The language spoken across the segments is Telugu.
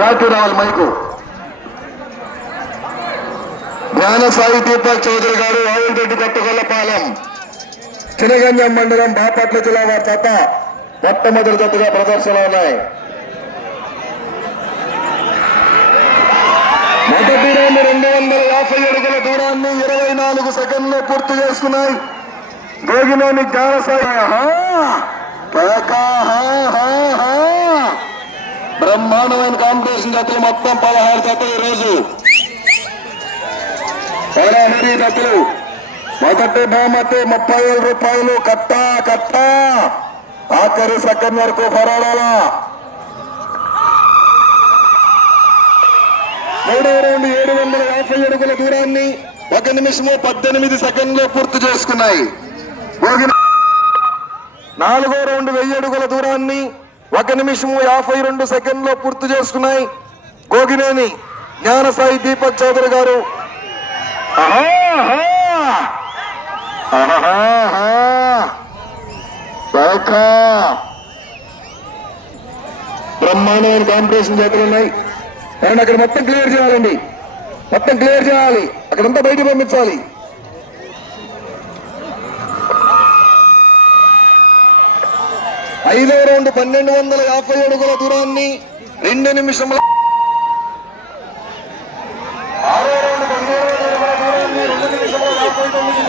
క్లారిటీ రావాలి మైకు జ్ఞాన సాయి దీపక్ చౌదరి గారు ఆవులరెడ్డి కొత్తగొల్లపాలెం చినగంజం మండలం బాపట్ల జిల్లా వారి తప్ప మొట్టమొదటి జట్టుగా ప్రదర్శన ఉన్నాయి మొదటి రెండు రెండు వందల యాభై అడుగుల దూరాన్ని ఇరవై నాలుగు సెకండ్లు పూర్తి చేసుకున్నాయి గోగినేని జ్ఞానసాయి ఆహా! హా! హా! హా! బ్రహ్మాండమైన కాంపిటీషన్ జతలు మొత్తం పదహారు జతలు ఈరోజు. పదహారు జతలు మొదటి బహుమతి ముప్పై వేల రూపాయలు. కట్టా కట్టా. ఆఖరి సెకండ్ వరకు పరాడాలా? మూడవ రౌండ్ ఏడు వందల యాభై అడుగుల దూరాన్ని ఒక నిమిషము పద్దెనిమిది సెకండ్లు పూర్తి చేసుకున్నాయి. నాలుగో రౌండ్ వెయ్యి అడుగుల దూరాన్ని ఒక నిమిషము యాభై రెండు సెకండ్లో పూర్తి చేసుకున్నాయి. గోగినేని జ్ఞానసాయి దీపక్ చౌదరి గారు. ఆహా, బ్రహ్మాండమైన కాంపిటీషన్ చేతులు ఉన్నాయి. అండ్ అక్కడ మొత్తం క్లియర్ చేయాలండి. మొత్తం క్లియర్ చేయాలి. అక్కడంతా బయట పంపించాలి. ఐదో రౌండ్ పన్నెండు వందల యాభై అడుగుల దూరాన్ని రెండు నిమిషముల ఆరో రౌండ్ పన్నెండు వందల దూరాన్ని రెండు నిమిషముల యాభై తొమ్మిది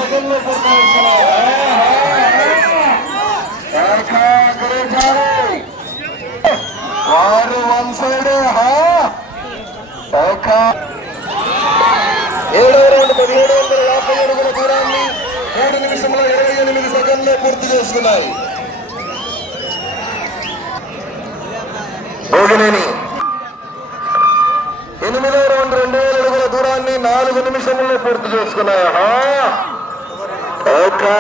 వారు వన్ సైడ్ రౌండ్ పదిహేడు వందల యాభై అడుగుల దూరాన్ని మూడు నిమిషముల ఇరవై ఎనిమిది సెకండ్లో పూర్తి చేసుకున్నాయి భోగినేని ఎనిమిదవ రౌండ్ రెండు వేల అడుగుల దూరాన్ని నాలుగు నిమిషంలో పూర్తి చేసుకున్నాయా. ఆహా. ఓకే.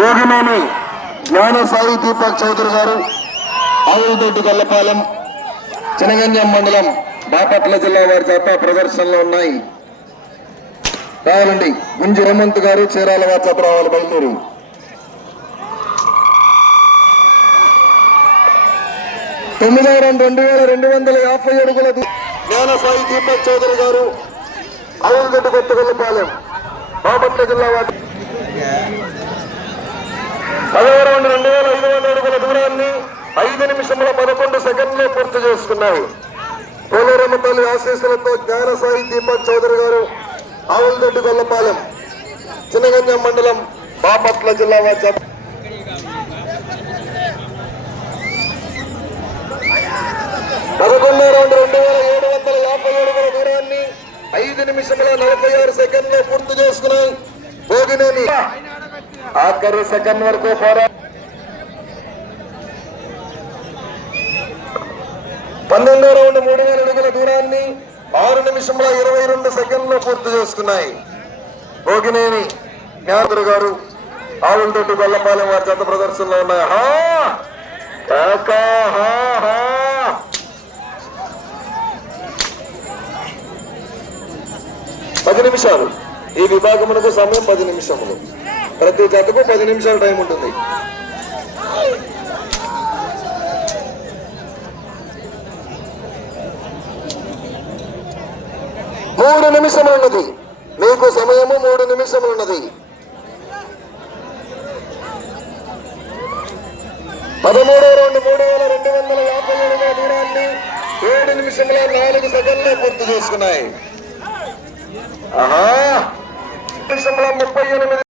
గోగినేని జ్ఞాన సాయి దీపక్ చౌదరి గారు ఆవులదొడ్డు గల్లపాలెం చినగంజం మండలం బాపట్ల జిల్లా వారి చేత ప్రదర్శనలో ఉన్నాయి. రావాలండి. గుంజి హేమంత్ గారు చీరాల వారి చేత రావాలి బయలుదేరి. తొమ్మిదవ రెండు వేల రెండు వందల యాభై అడుగుల జ్ఞానసాయి దీపక్ చౌదరి గారు ఆవులదొడ్డి కొత్తగొల్లపాలెం బాపట్ల జిల్లా వాటి పదవ రౌండ్ రెండు వేల ఐదు వందల అడుగుల దూరాన్ని ఐదు నిమిషముల పదకొండు సెకండ్లు పూర్తి చేసుకున్నాయి. పోలేరమ్మ తల్లి ఆశీస్సులతో జ్ఞానసాయి దీపక్ చౌదరి గారు ఆవులదొడ్డి గొల్లపాలెం చిన్నగంజం మండలం బాపట్ల జిల్లా వారి నిమిషంలో నలభై ఆరు సెకండ్లు పూర్తి చేసుకున్నాయి భోగినేని. ఆఖరి సెకండ్ వరకు పోరా. పన్నెండో రౌండ్ మూడు వేల అడుగుల దూరాన్ని ఆరు నిమిషంలో ఇరవై రెండు సెకండ్లు పూర్తి చేసుకున్నాయి. భోగినేని జ్ఞానుడు గారు ఆవులతోటి గొల్లపాలెం వారి చెత్త ప్రదర్శనలో ఉన్నాయి. నిమిషాలు. ఈ విభాగమునకు సమయం పది నిమిషములు. ప్రతి జతకు పది నిమిషాలు టైం ఉంటుంది. మూడు నిమిషములు ఉన్నది మీకు సమయము మూడు నిమిషములు ఉన్నది పదమూడో రెండు మూడు వేల రెండు వందల యాభై ఏడుగా దూరాన్ని ఏడు నిమిషంలో నాలుగు సెకండ్లే పూర్తి చేసుకున్నాయి. ఆహా. నిమిషముల ముప్పై ఎనిమిది